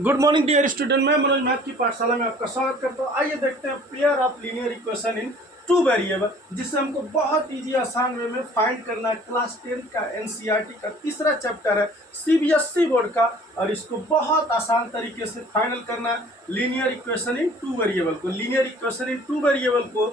Good morning dear student. मैं Manoj math की पाठशाला में आपका स्वागत करता हूँ। आइए देखते हैं pair of linear equation in two variable, जिससे हमको बहुत इजी आसान वे में फाइंड करना है। क्लास 10 का एनसीईआरटी का तीसरा चैप्टर है सीबीएसई बोर्ड का, और इसको बहुत आसान तरीके से फाइनल करना है। Linear equation in two variable को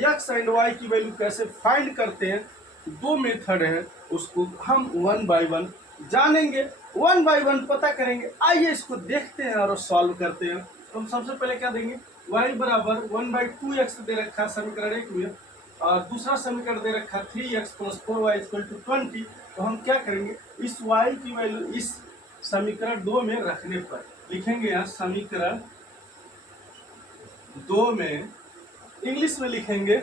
एक्स एंड वाई की वैल्यू कैसे फाइंड करते हैं, दो मेथड है, उसको हम वन बाय वन जानेंगे, वन बाय वन पता करेंगे। आइए इसको देखते हैं और सॉल्व करते हैं। तो हम सबसे पहले क्या देंगे, y बराबर 1/2x दे रखा है समीकरण एक में, और दूसरा समीकरण दे रखा है 3x + 4y = 20। तो हम क्या करेंगे, इस y की वैल्यू इस समीकरण 2 में रखने पर लिखेंगे, यहाँ समीकरण 2 में इंग्लिश में लिखेंगे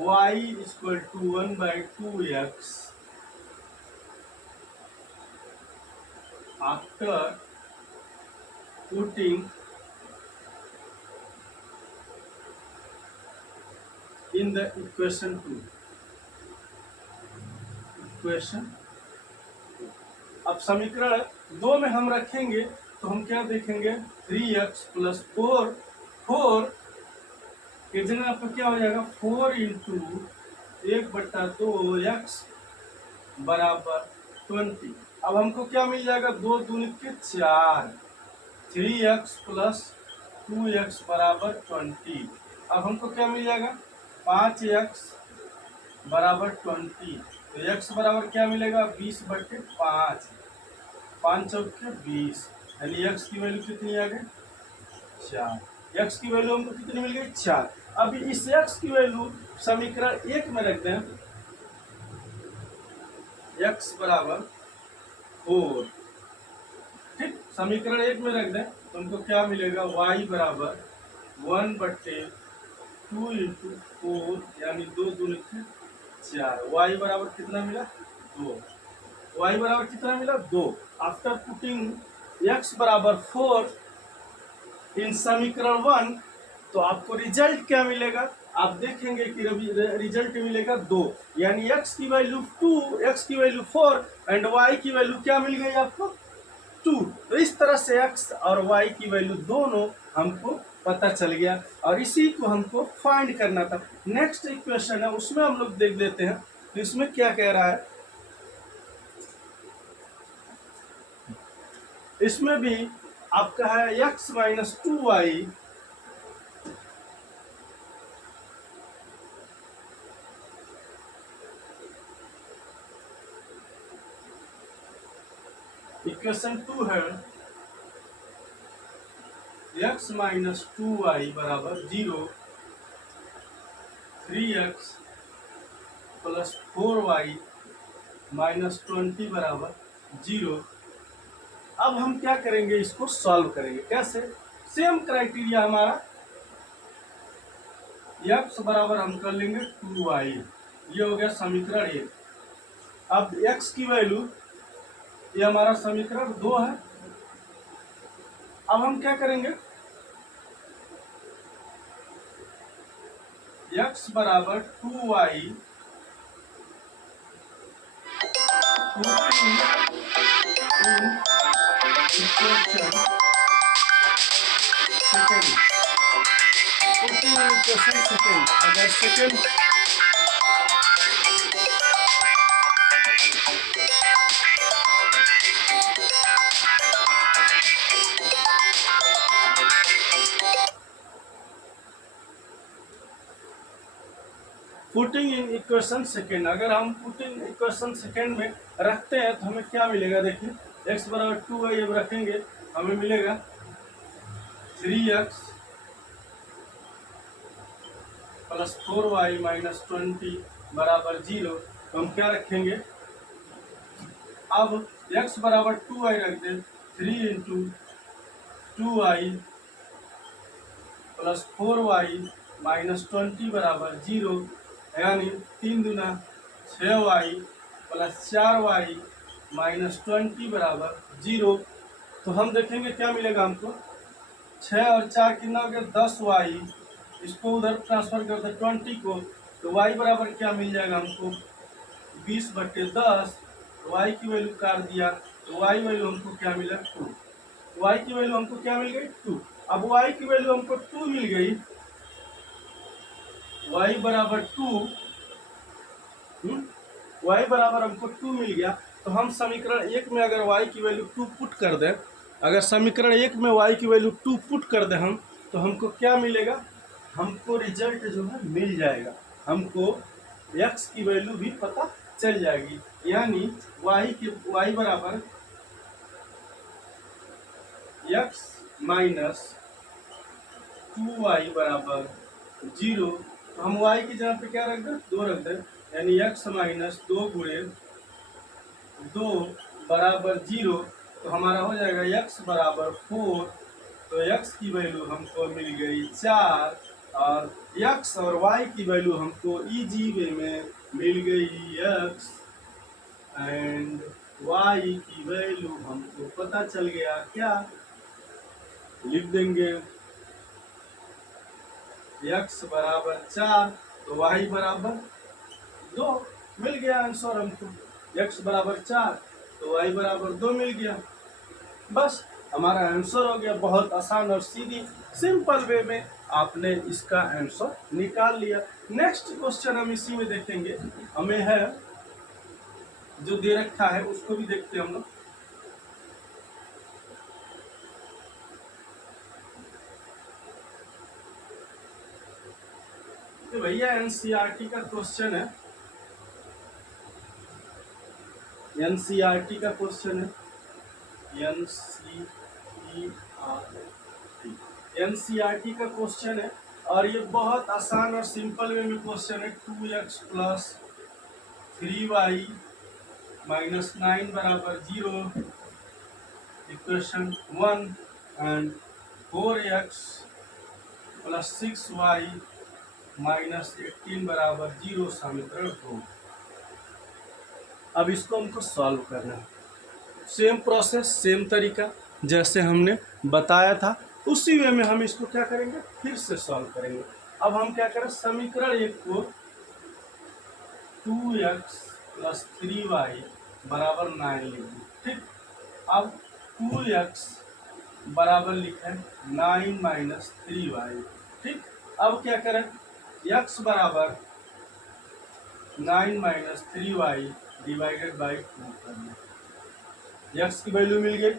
y = 1/2x after putting in the equation 2। अब समीकरण 2 में हम रखेंगे तो हम क्या देखेंगे, 3x + 4 की जगह पर क्या हो जाएगा, 4 × 1/2x बराबर 20। अब हमको क्या मिल जाएगा, 2 दूनी के 4, 3x + 2x बराबर 20। अब हमको क्या मिल जाएगा, 5x बराबर 20। तो x बराबर क्या मिलेगा, 20/5, 5 चौके 20, यानी x की वैल्यू कितनी आ गई, 4। x की वैल्यू हमको कितनी मिल गई, 4। अब इस x की वैल्यू समीकरण 1 में रख दें, x बराबर 4, ठीक। समीकरण 1 में रख दें तो हमको क्या मिलेगा, y बराबर 1/2 × 4, यानी 2 दूनी 4। y बराबर कितना मिला, 2। y बराबर कितना मिला, 2। आफ्टर पुटिंग x बराबर 4 इन समीकरण 1, तो आपको रिजल्ट क्या मिलेगा, आप देखेंगे कि रिजल्ट मिलेगा 2, यानी x की वैल्यू 2, x की वैल्यू 4 एंड y की वैल्यू क्या मिल गई आपको, 2। तो इस तरह से x और y की वैल्यू दोनों हमको पता चल गया, और इसी को हमको फाइंड करना था। नेक्स्ट इक्वेशन है, उसमें हम लोग देख लेते हैं। तो इसमें क्या कह रहा है, इसमें भी आपका है x - 2y इक्वेशन 2 है, x - 2y बराबर 0, 3x + 4y - 20 बराबर 0। अब हम क्या करेंगे, इसको सॉल्व करेंगे। कैसे, सेम क्राइटेरिया हमारा, x बराबर हम कर लेंगे 2y, ये हो गया समीकरण 1। अब x की वैल्यू, ये हमारा समीकरण 2 है। अब हम क्या करेंगे, x बराबर 2y सेकेंड, अगर second putting in equation second, अगर हम पुटिंग इक्वेशन सेकेंड में रखते हैं तो हमें क्या मिलेगा, देखिए x बराबर 2y अब रखेंगे, हमें मिलेगा 3x + 4y - 20 बराबर 0। तो हम क्या रखेंगे, अब x बराबर 2y रख दें, 3 × 2y + 4y - 20 बराबर 0, यानी 3 दूना 6y + 4y - 20 बराबर 0। तो हम देखेंगे क्या मिलेगा हमको, 6 और 4 कितना हो गया, 10y, इसको उधर ट्रांसफर कर दे 20 को, तो y बराबर क्या मिल जाएगा हमको, 20/10, y की वैल्यू काट दिया तो y वैल्यू हमको क्या मिला 2। y की वैल्यू हमको क्या मिल गई 2। अब y की वैल्यू हमको 2 मिल गई, y बराबर 2, y बराबर हमको 2 मिल गया। तो हम समीकरण 1 में अगर y की वैल्यू 2 पुट कर दें, अगर समीकरण 1 में y की वैल्यू 2 पुट कर दें हम, तो हमको क्या मिलेगा, हमको रिजल्ट जो है मिल जाएगा, हमको x की वैल्यू भी पता चल जाएगी। यानी y बराबर x माइनस 2y बराबर 0। तो हम y की जगह पे क्या रख दें, 2 रख दें, यानी x माइनस 2 गुणे 2 बराबर 0। तो हमारा हो जाएगा x बराबर 4। तो x की वैल्यू हमको मिल गई 4, और x और y की वैल्यू हमको इजी वे में मिल गई x, एंड y की वैल्यू हमको पता चल गया क्या, लिख देंगे x बराबर 4 तो y बराबर 2, मिल गया आंसर हमको, x बराबर 4 तो y बराबर 2 मिल गया। बस हमारा आंसर हो गया। बहुत आसान और सीधी सिंपल वे में आपने इसका आंसर निकाल लिया। नेक्स्ट क्वेश्चन हम इसी में देखेंगे, हमें है जो दे रखा है उसको भी देखते हैं हम लोग। तो भैया एनसीईआरटी का क्वेश्चन है, एनसीईआरटी का क्वेश्चन है, एनसीईआरटी का क्वेश्चन है, और ये बहुत आसान और सिंपल वे में क्वेश्चन है। 2x प्लस 3y माइनस 9 बराबर 0, equation 1, and 4x plus 6y minus 18 बराबर 0 समीकरण 2। अब इसको हमको सॉल्व करना है। सेम प्रोसेस, सेम तरीका जैसे हमने बताया था, उसी वे में हम इसको क्या करेंगे, फिर से सॉल्व करेंगे। अब हम क्या करें, समीकरण 1 को 2x प्लस 3y बराबर 9 लिखें, ठीक। अब 2x बराबर लिखें 9 माइनस 3y, ठीक। अब क्या करें, x बराबर 9 माइनस 3y डिवाइडेड बाई 2 करना, x की वैल्यू मिल गई।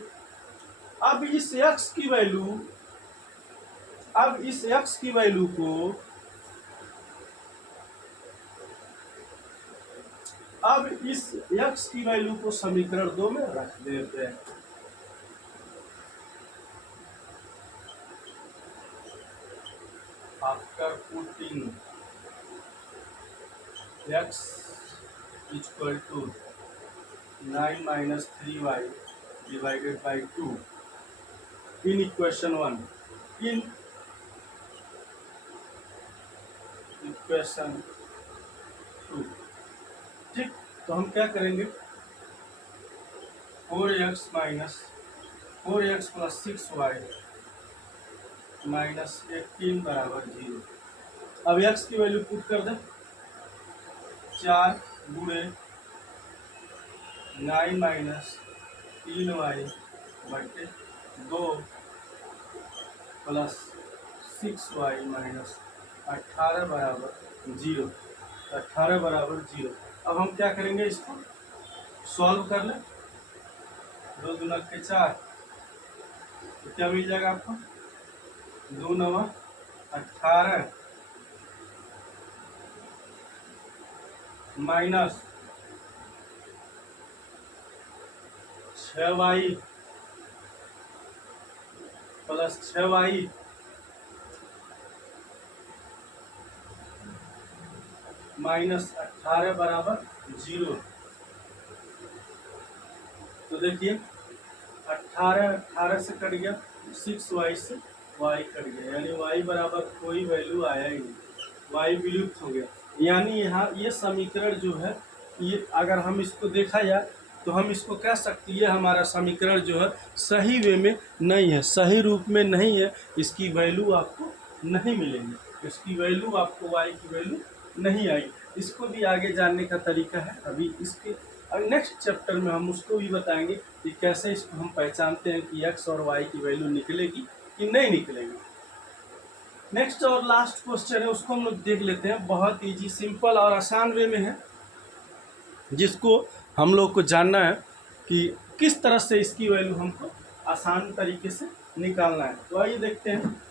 अब इस x की वैल्यू, अब इस x की वैल्यू को, अब इस x की वैल्यू को समीकरण 2 में रख देते हैं। After putting x equal to 9 minus 3y divided by 2 in equation 1, in equation 2, ठीक। तो हम क्या करेंगे, 4x minus 4x plus 6y minus 18 बराबर 0। अब x की वैल्यू पुट कर दें, 4 गुणे 9 माइनस 3y बटे 2 प्लस 6y माइनस 18 बराबर 0, 18 बराबर 0। अब हम क्या करेंगे, इसको सॉल्व कर लें, 2 दूना के 4, तो क्या मिल जाएगा आपको, 2 9 18 minus 6y plus 6y minus 18 बराबर 0। तो देखिए 18 से कट गया, 6y से y कट गया, यानी y बराबर कोई वैल्यू आया ही नहीं, y विलुप्त हो गया। यानी यहाँ ये समीकरण जो है, ये अगर हम इसको देखा जाए तो हम इसको कह सकते हैं, ये हमारा समीकरण जो है सही वे में नहीं है, सही रूप में नहीं है, इसकी वैल्यू आपको नहीं मिलेगी, इसकी वैल्यू आपको y की वैल्यू नहीं आई। इसको भी आगे जानने का तरीका है। अभी इसके नेक्स्ट चैप्टर में हम उसको भी बताएंगे कि कैसे इसको हम पहचानते हैं कि x और y की वैल्यू निकलेगी कि नहीं निकलेगी। नेक्स्ट और लास्ट क्वेश्चन है, उसको हम लोग देख लेते हैं। बहुत इजी, सिंपल और आसान वे में है, जिसको हम लोग को जानना है कि किस तरह से इसकी वैल्यू हमको आसान तरीके से निकालना है। तो आइए देखते हैं।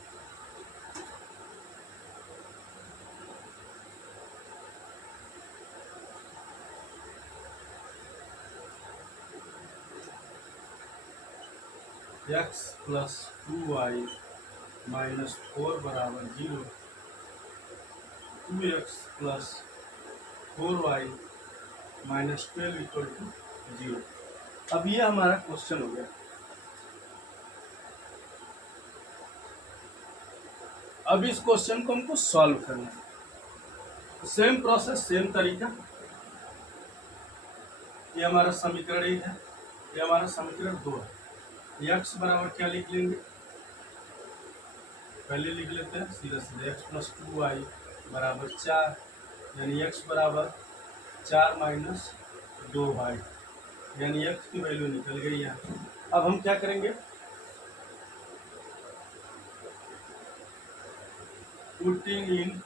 x प्लस 2y माइनस 4 बराबर 0, 2x plus 4y minus 12 equal to 0। अब ये हमारा क्वेश्चन हो गया। अब इस क्वेश्चन को हमको सॉल्व करना है। सेम प्रोसेस, सेम तरीका। ये हमारा समीकरण 1 है, ये हमारा समीकरण 2 है। x बराबर क्या लिख लेंगे, पहले लिख लेते हैं सीधा सीधा। x प्लस 2y बराबर 4, यानी x बराबर 4 माइनस 2y, यानी x की वैल्यू निकल गई है। अब हम क्या करेंगे, पुटिंग इन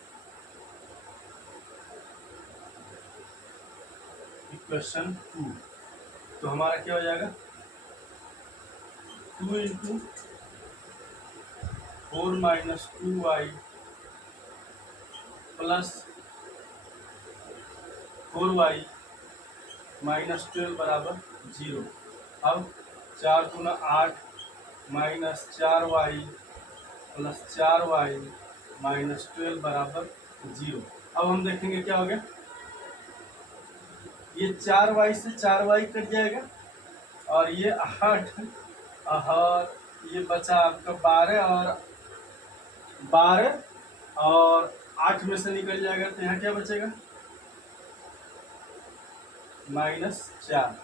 इक्वेशन 2, तो हमारा क्या हो जाएगा, 2 into 4 minus 2y plus 4y minus 12 बराबर 0। अब 4 गुना 8 minus 4y plus 4y minus 12 बराबर 0। अब हम देखेंगे क्या हो गया, ये 4y से 4y कट जाएगा और ये 8 और ये बचा आपका 12 और 8 में से निकल जाएगा, तो यहाँ क्या बचेगा, -4,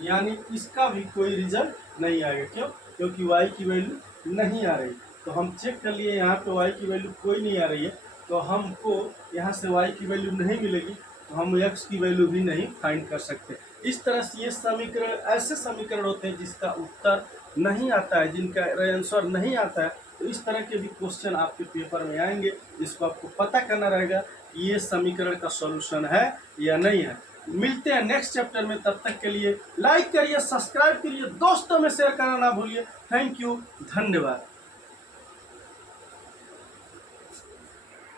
यानी इसका भी कोई रिजल्ट नहीं आएगा। क्यों, क्योंकि y की वैल्यू नहीं आ रही। तो हम चेक कर लिए, यहाँ पे y की वैल्यू कोई नहीं आ रही है, तो हमको यहाँ से y की वैल्यू नहीं मिलेगी, तो हम x की वैल्यू भी नहीं फाइंड कर सकते। इस तरह से ये समीकरण, ऐसे समीकरण होते हैं जिसका उत्तर नहीं आता है, जिनका आंसर नहीं आता है। तो इस तरह के भी क्वेश्चन आपके पेपर में आएंगे, जिसको आपको पता करना रहेगा कि ये समीकरण का सॉल्यूशन है या नहीं है। मिलते हैं नेक्स्ट चैप्टर में, तब तक के लिए लाइक करिए, सब्सक्राइब करिए, दोस्तों में शेयर करना ना भूलिए। थैंक यू, धन्यवाद।